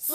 So